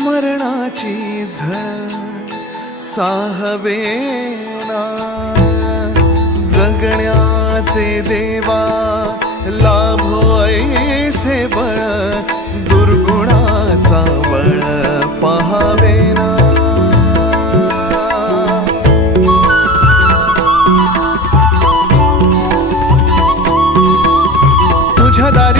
मरणाची झळ साहवेना जगण्याचे देवा लाभो ऐसे बळ दुर्गुणाचा बळ पहावेना तुझ्या दारी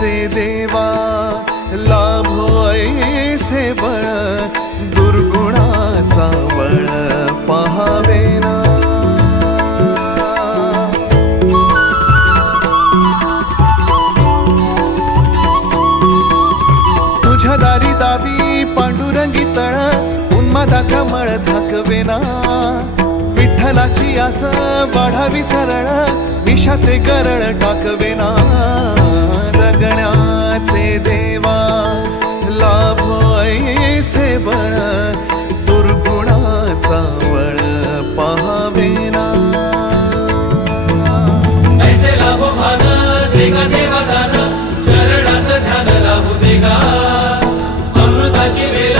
ऐसे देवा लाभो ऐसे बळ दुर्गुणाचा बळ पहावेना तुझ्या दारी दावी पांडुरंगी तळ उन्मादाचा मळ झाकवेना विठ्ठलाची आस वाढावी सरळ विषाचे गरळ टाकवेना अमृताची वेळ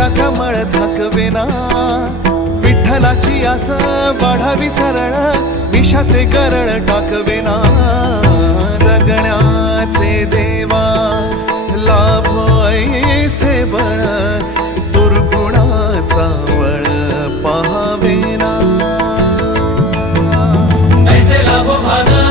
भक्ताचा मळ झाकवेना. विठ्ठलाची आस वाढावी सरळ विषाचे करळ टाकवेना. जगण्याचे देवा लाभो ऐसे बळ दुर्गुणाचा वळ पहावेना. ऐसे लाभो भान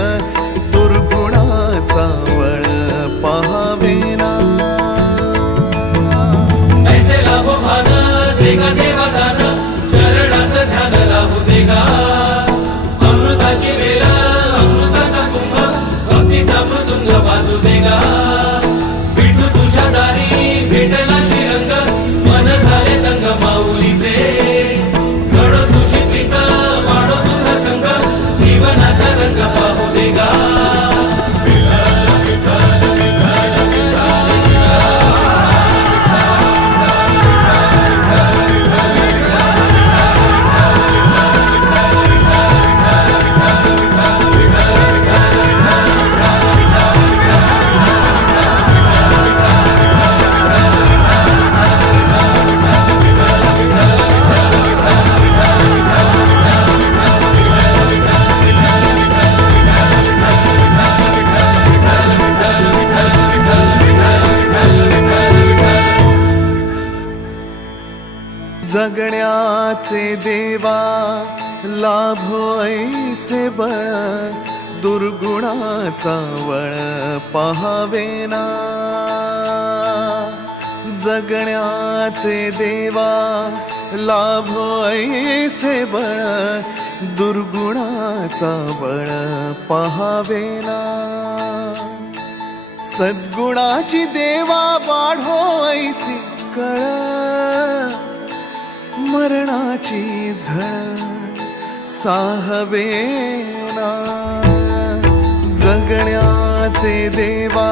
भोईसे बळ दुर्गुणाचा वळ पहावेना जगण्याचे देवा लाभोईसे बळ दुर्गुणाचा बळ पहावेना सद्गुणाची देवा वाढो ऐसी कळ मरणाची झळ साहवेना जगण्याचे देवा